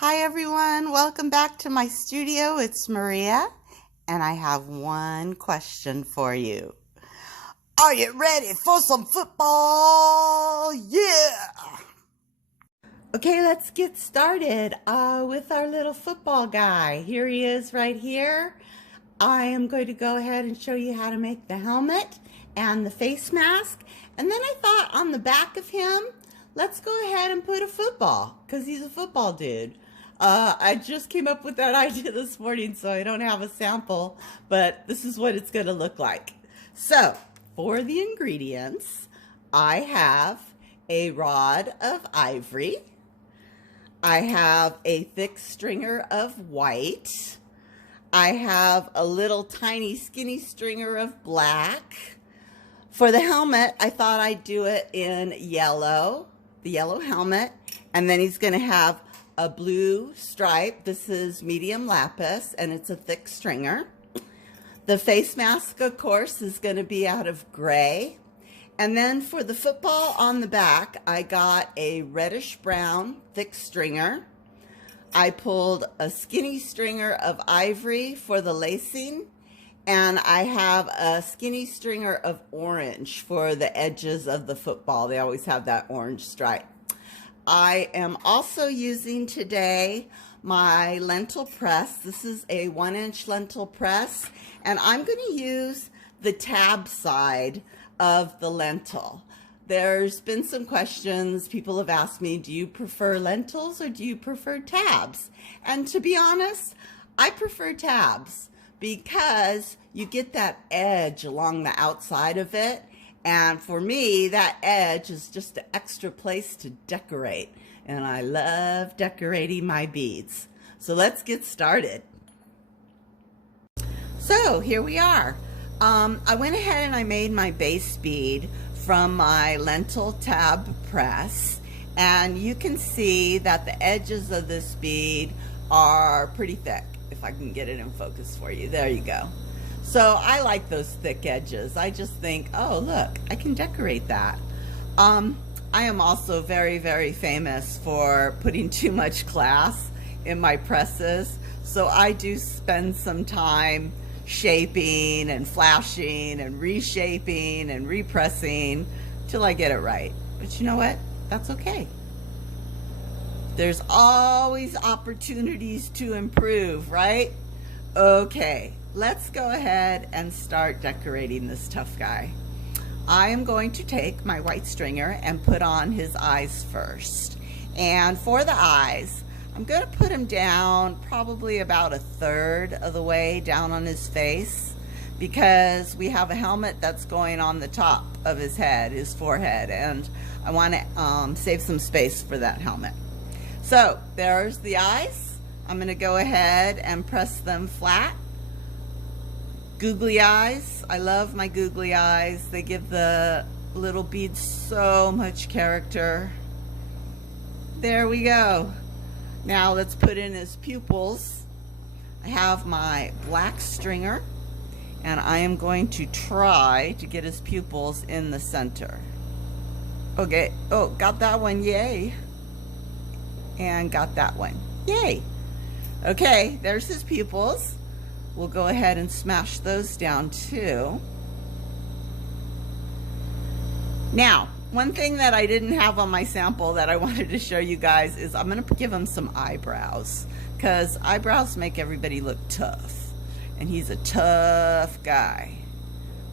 Hi everyone, welcome back to my studio. It's Maria, and I have one question for you. Are you ready for some football? Yeah! Okay, let's get started with our little football guy. Here he is right here. I am going to go ahead and show you how to make the helmet and the face mask. And then I thought on the back of him, let's go ahead and put a football because he's a football dude. I just came up with that idea this morning, so I don't have a sample, but this is what it's going to look like. So, for the ingredients, I have a rod of ivory. I have a thick stringer of white. I have a little tiny skinny stringer of black. For the helmet, I thought I'd do it in yellow, the yellow helmet, and then he's going to have a blue stripe. This is medium lapis, and it's a thick stringer. The face mask, of course, is going to be out of gray. And then for the football on the back, I got a reddish brown thick stringer. I pulled a skinny stringer of ivory for the lacing, and I have a skinny stringer of orange for the edges of the football. They always have that orange stripe. I am also using today my lentil press. This is a 1-inch lentil press, and I'm going to use the tab side of the lentil. There's been some questions. People have asked me, do you prefer lentils or do you prefer tabs? And to be honest, I prefer tabs because you get that edge along the outside of it. And for me, that edge is just an extra place to decorate. And I love decorating my beads. So let's get started. So here we are. I went ahead and I made my base bead from my lentil tab press. And you can see that the edges of this bead are pretty thick. If I can get it in focus for you. There you go. So I like those thick edges. I just think, oh, look, I can decorate that. I am also very, very famous for putting too much class in my presses. So I do spend some time shaping and flashing and reshaping and repressing till I get it right. But you know what? That's okay. There's always opportunities to improve, right? Okay. Let's go ahead and start decorating this tough guy. I am going to take my white stringer and put on his eyes first. And for the eyes, I'm going to put him down probably about 1/3 of the way down on his face because we have a helmet that's going on the top of his head, his forehead, and I want to save some space for that helmet. So there's the eyes. I'm going to go ahead and press them flat. Googly eyes. I love my googly eyes. They give the little beads so much character. There we go. Now let's put in his pupils. I have my black stringer, and I am going to try to get his pupils in the center. Okay. Oh, got that one. Yay. And got that one. Yay. Okay, there's his pupils. We'll go ahead and smash those down too. Now, one thing that I didn't have on my sample that I wanted to show you guys is I'm going to give him some eyebrows because eyebrows make everybody look tough. And he's a tough guy.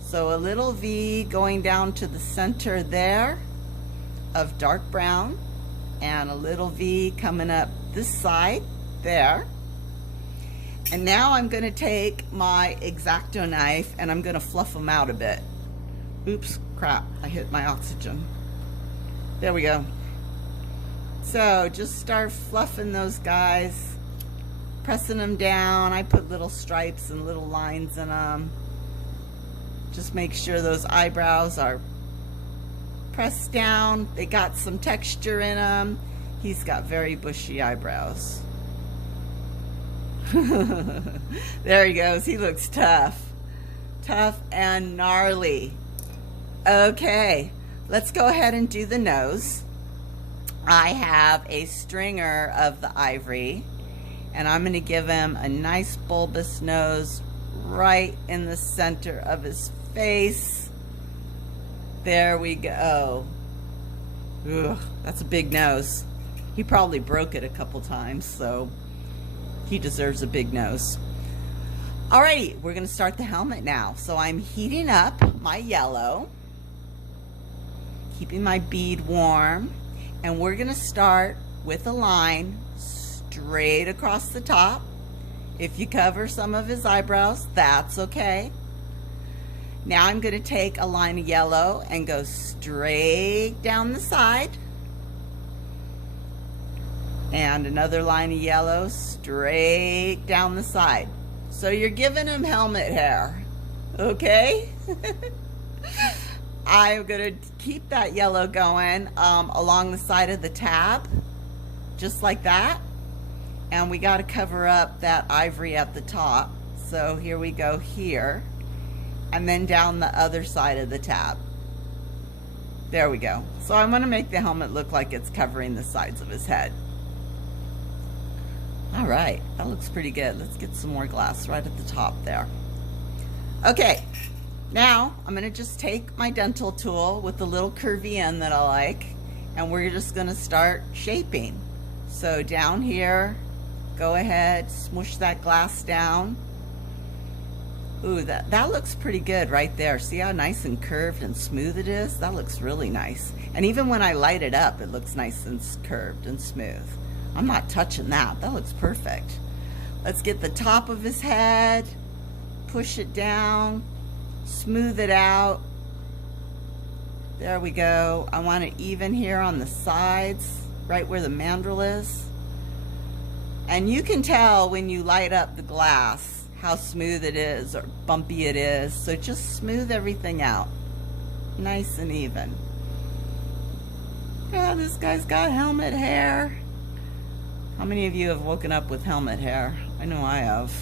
So a little V going down to the center there of dark brown, and a little V coming up this side there. And now I'm going to take my X-Acto knife and I'm going to fluff them out a bit. Oops, crap, I hit my oxygen. There we go. So just start fluffing those guys, pressing them down. I put little stripes and little lines in them. Just make sure those eyebrows are pressed down. They got some texture in them. He's got very bushy eyebrows. There he goes. He looks tough. Tough and gnarly. Okay, let's go ahead and do the nose. I have a stringer of the ivory, and I'm going to give him a nice bulbous nose right in the center of his face. There we go. Ugh, that's a big nose. He probably broke it a couple times, so he deserves a big nose. Alrighty, we're going to start the helmet now. So I'm heating up my yellow, keeping my bead warm, and we're going to start with a line straight across the top. If you cover some of his eyebrows, that's okay. Now I'm going to take a line of yellow and go straight down the side. And another line of yellow straight down the side. So you're giving him helmet hair, okay? I'm going to keep that yellow going along the side of the tab, just like that. And we got to cover up that ivory at the top. So here we go here. And then down the other side of the tab. There we go. So I want to make the helmet look like it's covering the sides of his head. All right, that looks pretty good. Let's get some more glass right at the top there. Okay, now I'm going to just take my dental tool with the little curvy end that I like, and we're just going to start shaping. So down here, go ahead, smush that glass down. Ooh, that looks pretty good right there. See how nice and curved and smooth it is? That looks really nice. And even when I light it up, it looks nice and curved and smooth. I'm not touching that. That looks perfect. Let's get the top of his head, push it down, smooth it out. There we go. I want it even here on the sides, right where the mandrel is. And you can tell when you light up the glass how smooth it is or bumpy it is. So just smooth everything out. Nice and even. Yeah, this guy's got helmet hair. How many of you have woken up with helmet hair? I know I have.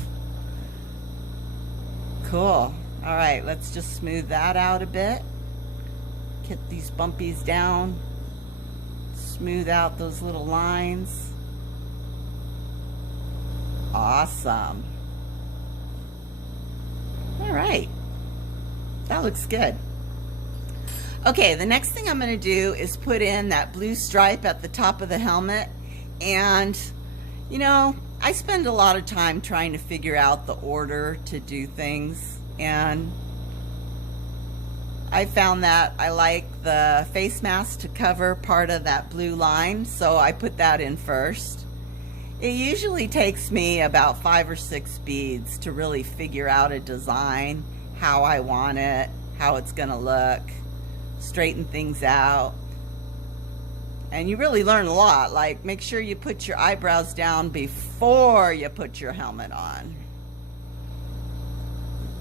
Cool. All right, let's just smooth that out a bit. Get these bumpies down. Smooth out those little lines. Awesome. All right. That looks good. Okay, the next thing I'm going to do is put in that blue stripe at the top of the helmet. And, you know, I spend a lot of time trying to figure out the order to do things. And I found that I like the face mask to cover part of that blue line. So I put that in first. It usually takes me about 5 or 6 beads to really figure out a design, how I want it, how it's going to look, straighten things out. And you really learn a lot, like make sure you put your eyebrows down before you put your helmet on.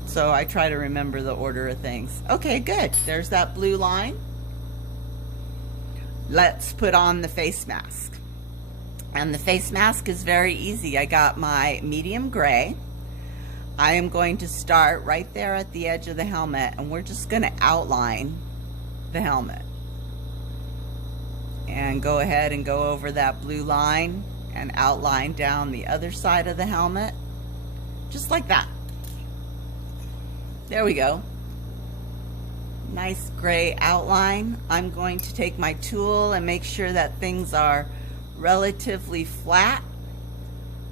So I try to remember the order of things. Okay, good. There's that blue line. Let's put on the face mask. And the face mask is very easy. I got my medium gray. I am going to start right there at the edge of the helmet, and we're just going to outline the helmet. And go ahead and go over that blue line and outline down the other side of the helmet, just like that. There we go. Nice gray outline. I'm going to take my tool and make sure that things are relatively flat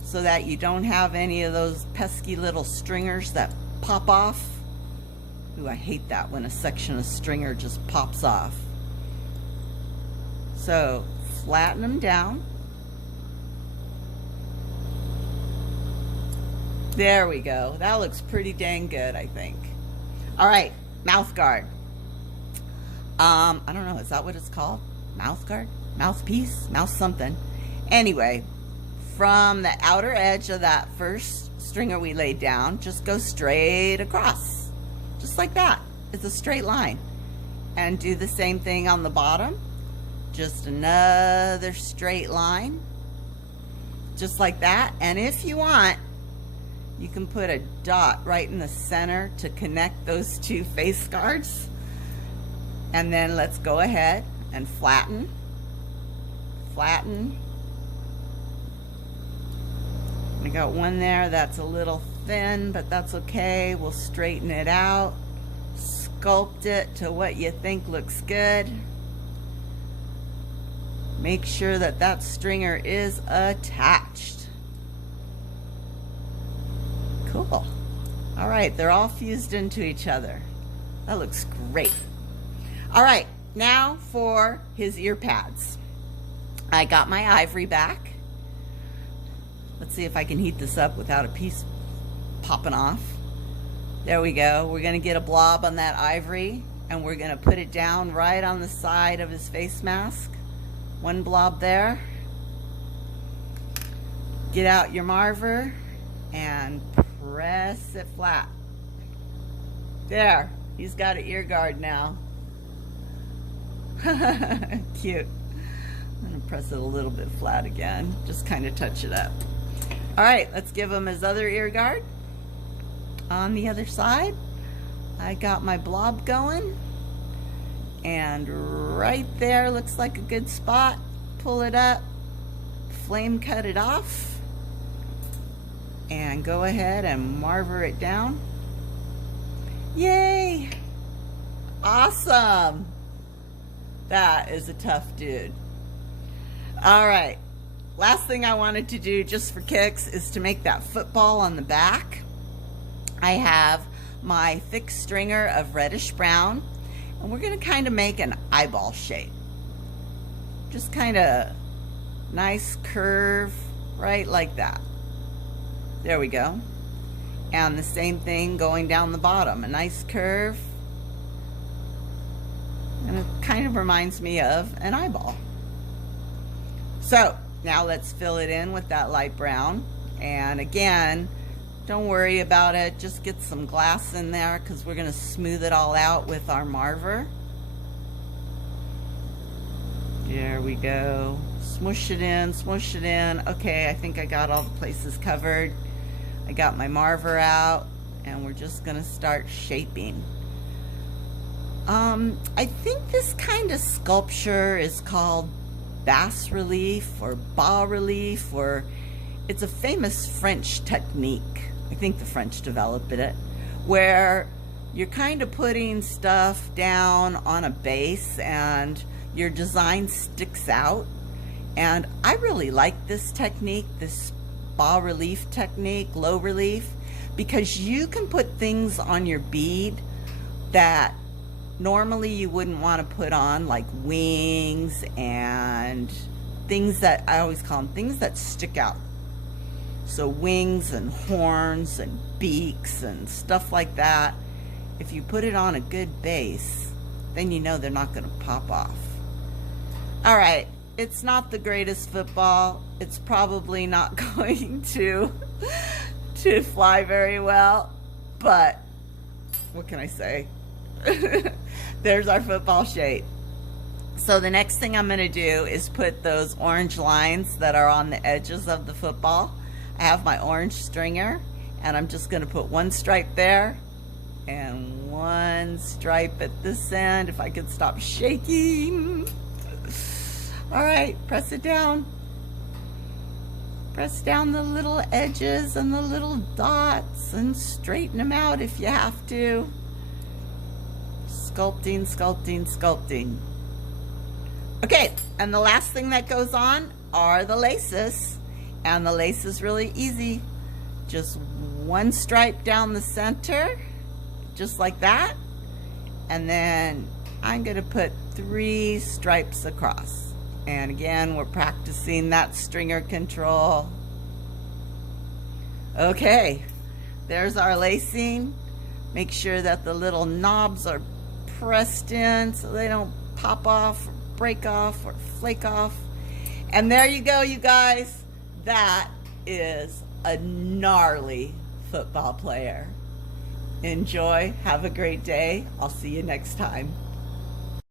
so that you don't have any of those pesky little stringers that pop off. Ooh, I hate that when a section of stringer just pops off. So flatten them down. There we go. That looks pretty dang good, I think. All right, mouth guard. I don't know, is that what it's called? Mouth guard? Mouthpiece? Mouth something. Anyway, from the outer edge of that first stringer we laid down, just go straight across. Just like that. It's a straight line. And do the same thing on the bottom. Just another straight line. Just like that. And if you want, you can put a dot right in the center to connect those two face guards. And then let's go ahead and flatten. flatten. I got one there that's a little thin, but that's okay. We'll straighten it out, sculpt it to what you think looks good. Make sure that that stringer is attached. Cool. All right, they're all fused into each other. That looks great. All right, now for his ear pads. I got my ivory back. Let's see if I can heat this up without a piece popping off. There we go. We're gonna get a blob on that ivory and we're gonna put it down right on the side of his face mask. One blob there. Get out your marver and press it flat. There, he's got an ear guard now. Cute. I'm gonna press it a little bit flat again, just kind of touch it up. All right, let's give him his other ear guard. On the other side, I got my blob going, and right there looks like a good spot. Pull it up, flame cut it off, and go ahead and marver it down. Yay! Awesome! That is a tough dude. All right, last thing I wanted to do just for kicks is to make that football on the back. I have my thick stringer of reddish brown, and we're gonna kind of make an eyeball shape. Just kind of nice curve, right like that. There we go. And the same thing going down the bottom, a nice curve. And it kind of reminds me of an eyeball. So now let's fill it in with that light brown. And again, don't worry about it. Just get some glass in there because we're going to smooth it all out with our marver. There we go. Smoosh it in, smoosh it in. Okay, I think I got all the places covered. I got my marver out and we're just going to start shaping. I think this kind of sculpture is called bas relief or bas relief, or it's a famous French technique. I think the French developed it, where you're kind of putting stuff down on a base and your design sticks out. And I really like this technique, this bas relief technique, low relief, because you can put things on your bead that normally you wouldn't want to put on, like wings and things that, I always call them things that stick out. So wings and horns and beaks and stuff like that. If you put it on a good base, then you know they're not going to pop off. All right, it's not the greatest football. It's probably not going to fly very well, but what can I say? There's our football shape. So the next thing I'm going to do is put those orange lines that are on the edges of the football. I have my orange stringer and I'm just going to put one stripe there and one stripe at this end. If I could stop shaking. All right, press it down. Press down the little edges and the little dots and straighten them out if you have to. Sculpting, sculpting, sculpting. Okay, and the last thing that goes on are the laces. And the lace is really easy. Just one stripe down the center, just like that. And then I'm gonna put 3 stripes across. And again, we're practicing that stringer control. Okay, there's our lacing. Make sure that the little knobs are pressed in so they don't pop off or break off or flake off. And there you go, you guys. That is a gnarly football player. Enjoy, have a great day. I'll see you next time.